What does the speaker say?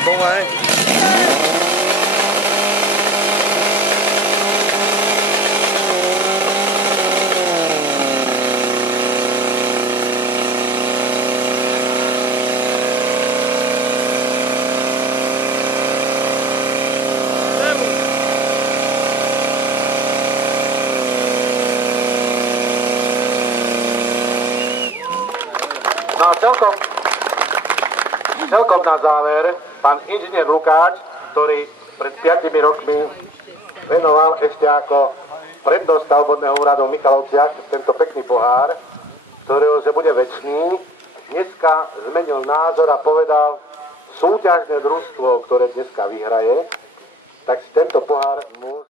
dole. No a celkom na záver, pán inžinier Lukáč, ktorý pred 5 rokmi venoval ešte ako prednost stavbodného úradu v Michalovciach tento pekný pohár, ktorého že bude večný, dneska zmenil názor a povedal, súťažné družstvo, ktoré dneska vyhraje, tak si tento pohár môže